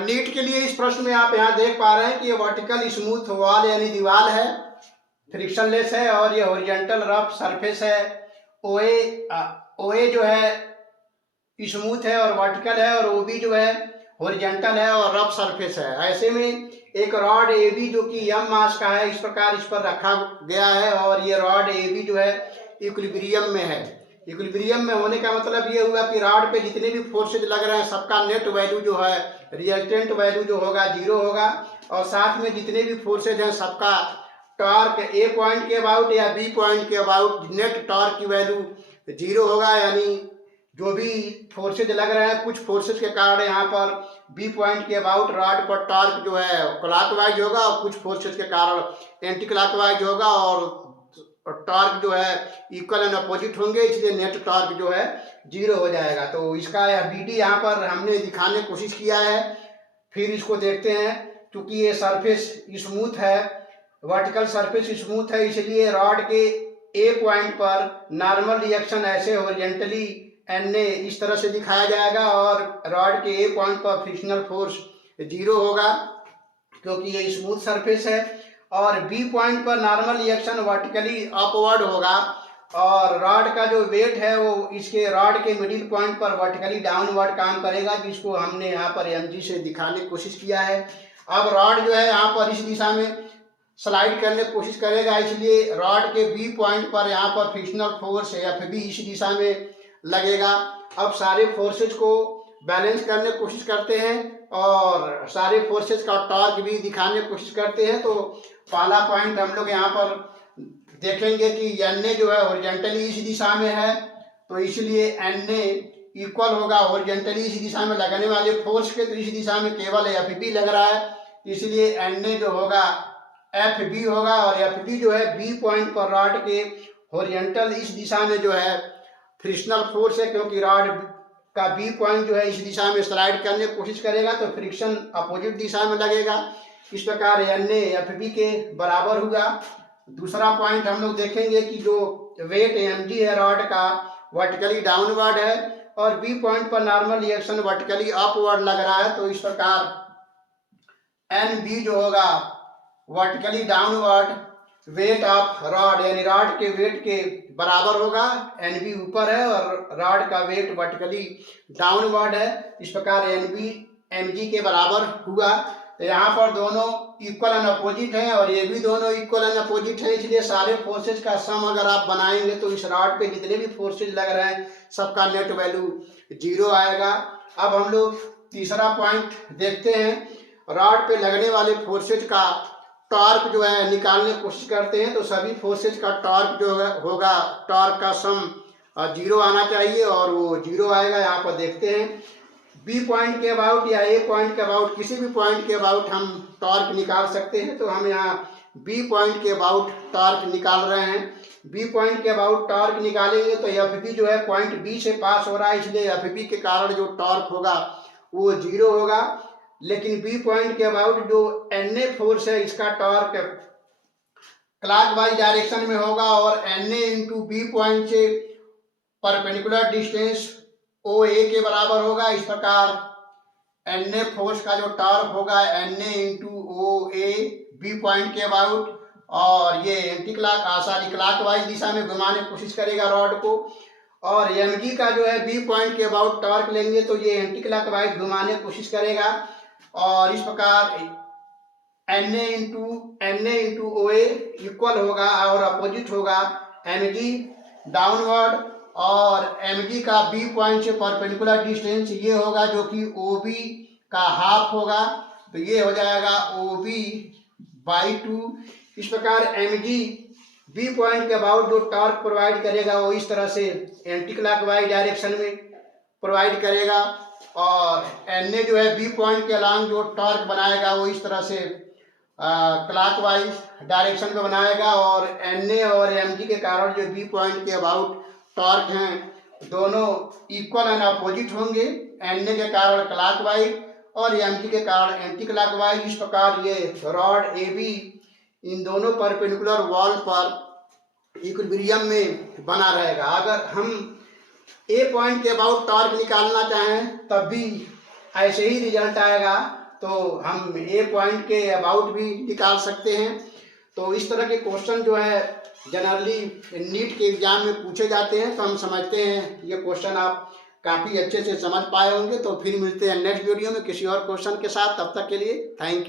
NEET के लिए इस प्रश्न में आप यहाँ देख पा रहे हैं कि ये वर्टिकल स्मूथ वॉल यानी दीवार है, फ्रिक्शनलेस है, और ये हॉरिजॉन्टल रफ सरफेस है। ओए ओए जो है स्मूथ है और वर्टिकल है, और ओबी जो है हॉरिजॉन्टल है और रफ सरफेस है। ऐसे में एक रॉड एबी जो कि यम मास का है, इस प्रकार इस पर रखा गया है, और ये रॉड एबी जो है इक्विलिब्रियम में है। इक्विलिब्रियम में होने का मतलब ये हुआ कि रॉड पे जितने भी फोर्सेज लग रहे हैं सबका नेट वैल्यू जो है, रिजल्टेंट वैल्यू जो होगा 0 होगा, और साथ में जितने भी फोर्सेज हैं सबका टॉर्क ए पॉइंट के अबाउट या बी पॉइंट के अबाउट नेट टॉर्क की वैल्यू 0 होगा। यानी जो भी फोर्सेज लग रहे हैं, कुछ फोर्सेज के कारण यहाँ पर बी पॉइंट के अबाउट रॉड पर टॉर्क जो है क्लॉकवाइज होगा, और कुछ फोर्सेज के कारण एंटी क्लॉकवाइज होगा, और टॉर्क जो है इक्वल एंड अपोजिट होंगे, इसलिए नेट टॉर्क जो है 0 हो जाएगा। तो इसका बी डी यहाँ पर हमने दिखाने की कोशिश किया है। फिर इसको देखते हैं। क्योंकि ये सरफेस स्मूथ है, वर्टिकल सरफेस स्मूथ है, इसलिए रॉड के ए पॉइंट पर नॉर्मल रिएक्शन ऐसे हॉरिजॉन्टली एन ए इस तरह से दिखाया जाएगा, और रॉड के ए पॉइंट पर फ्रिक्शनल फोर्स 0 होगा क्योंकि ये स्मूथ सरफेस है। और बी पॉइंट पर नॉर्मल रिएक्शन वर्टिकली अपवर्ड होगा, और रॉड का जो वेट है वो इसके रॉड के मिडिल पॉइंट पर वर्टिकली डाउनवर्ड काम करेगा, जिसको हमने यहाँ पर एमजी से दिखाने की कोशिश किया है। अब रॉड जो है यहाँ पर इस दिशा में स्लाइड करने की कोशिश करेगा, इसलिए रॉड के बी पॉइंट पर यहाँ पर फ्रिक्शनल फोर्स एफ बी इस दिशा में लगेगा। अब सारे फोर्सेज को बैलेंस करने की कोशिश करते हैं, और सारे फोर्सेज का टॉर्क भी दिखाने की कोशिश करते हैं। तो पहला पॉइंट हम लोग यहाँ पर देखेंगे कि एन ए जो है हॉरिजॉन्टली इस दिशा में है, तो इसलिए एन ए इक्वल होगा हॉरिजॉन्टली इस दिशा में लगने वाले फोर्स के, तो इस दिशा में केवल एफ बी लग रहा है, इसलिए एन ए जो होगा एफ बी होगा, और एफ बी जो है बी पॉइंट पर रॉड के हॉरिजॉन्टल इस दिशा में जो है फ्रिक्शनल फोर्स है, क्योंकि रॉड का बी पॉइंट जो है इस दिशा में स्लाइड करने की कोशिश करेगा, तो फ्रिक्शन अपोजिट दिशा में लगेगा। इस प्रकार एन ए एफ बी के बराबर होगा। दूसरा पॉइंट हम लोग देखेंगे कि जो वेट एम जी है रॉड का वर्टिकली डाउनवर्ड है, और बी पॉइंट पर नॉर्मल रिएक्शन वर्टिकली अपवर्ड लग रहा है, तो इस प्रकार एन बी जो होगा vertically downward weight of rod यानी रॉड के वेट के बराबर होगा। एन बी ऊपर है और रॉड का वेट वर्टिकली डाउनवर्ड है, इस प्रकार एन बी एम जी के बराबर हुआ। तो यहाँ पर दोनों इक्वल एंड अपोजिट हैं, और ये भी दोनों इक्वल एंड अपोजिट हैं, इसलिए सारे फोर्सेज का सम अगर आप बनाएंगे तो इस रॉड पे जितने भी फोर्सेज लग रहे हैं सबका नेट वैल्यू 0 आएगा। अब हम लोग तीसरा पॉइंट देखते हैं। रॉड पे लगने वाले फोर्सेज का टॉर्क जो है निकालने की कोशिश करते हैं, तो सभी फोर्सेज का टॉर्क जो होगा टॉर्क का सम 0 आना चाहिए, और वो 0 आएगा। यहाँ पर देखते हैं बी पॉइंट के अबाउट या ए पॉइंट के अबाउट किसी भी पॉइंट के अबाउट हम टॉर्क निकाल सकते हैं, तो हम यहाँ बी पॉइंट के अबाउट टॉर्क निकाल रहे हैं। बी पॉइंट के अबाउट टॉर्क निकालेंगे तो एफ बी जो है पॉइंट बी से पास हो रहा है, इसलिए एफ बी के कारण जो टॉर्क होगा वो 0 होगा। लेकिन बी पॉइंट के अबाउट जो एन ए फोर्स है इसका टॉर्क क्लॉकवाइज डायरेक्शन में होगा, और N A into B point से परपेंडिकुलर डिस्टेंस ओ ए के बराबर होगा। इस प्रकार एन ए फोर्स का जो टॉर्क होगा N A into O A B point के अबाउट, और ये एंटी क्लॉकवाइज दिशा में घुमाने की कोशिश करेगा रॉड को। और एम जी का जो है बी पॉइंट के अबाउट टॉर्क लेंगे तो ये एंटी क्लॉकवाइज घुमाने की कोशिश करेगा, और इस प्रकार N A into O A equal होगा और अपोजिट होगा एम जी डाउनवर्ड, और एम जी का बी पॉइंट से परपेंडिकुलर डिस्टेंस ये होगा जो कि ओ बी का हाफ होगा, तो ये हो जाएगा ओ बी बाई 2। इस प्रकार एम जी बी पॉइंट के अबाउट जो टॉर्क प्रोवाइड करेगा वो इस तरह से एंटी क्लॉकवाइज डायरेक्शन में प्रोवाइड करेगा, और एन ए जो है बी पॉइंट के अलांग जो टॉर्क बनाएगा वो इस तरह से क्लॉकवाइज डायरेक्शन में बनाएगा, और एन ए और एम जी के कारण जो बी पॉइंट के अबाउट टॉर्क हैं दोनों इक्वल एंड अपोजिट होंगे। एन ए के कारण क्लॉकवाइज और एम जी के कारण एंटी क्लॉकवाइज। इस प्रकार ये रॉड ए बी इन दोनों परपेंडिकुलर वॉल पर इक्विलिब्रियम में बना रहेगा। अगर हम ए पॉइंट के अबाउट टॉर्क निकालना चाहें तब भी ऐसे ही रिजल्ट आएगा, तो हम ए पॉइंट के अबाउट भी निकाल सकते हैं। तो इस तरह के क्वेश्चन जो है जनरली नीट के एग्जाम में पूछे जाते हैं। तो हम समझते हैं ये क्वेश्चन आप काफ़ी अच्छे से समझ पाए होंगे। तो फिर मिलते हैं नेक्स्ट वीडियो में किसी और क्वेश्चन के साथ। तब तक के लिए थैंक यू।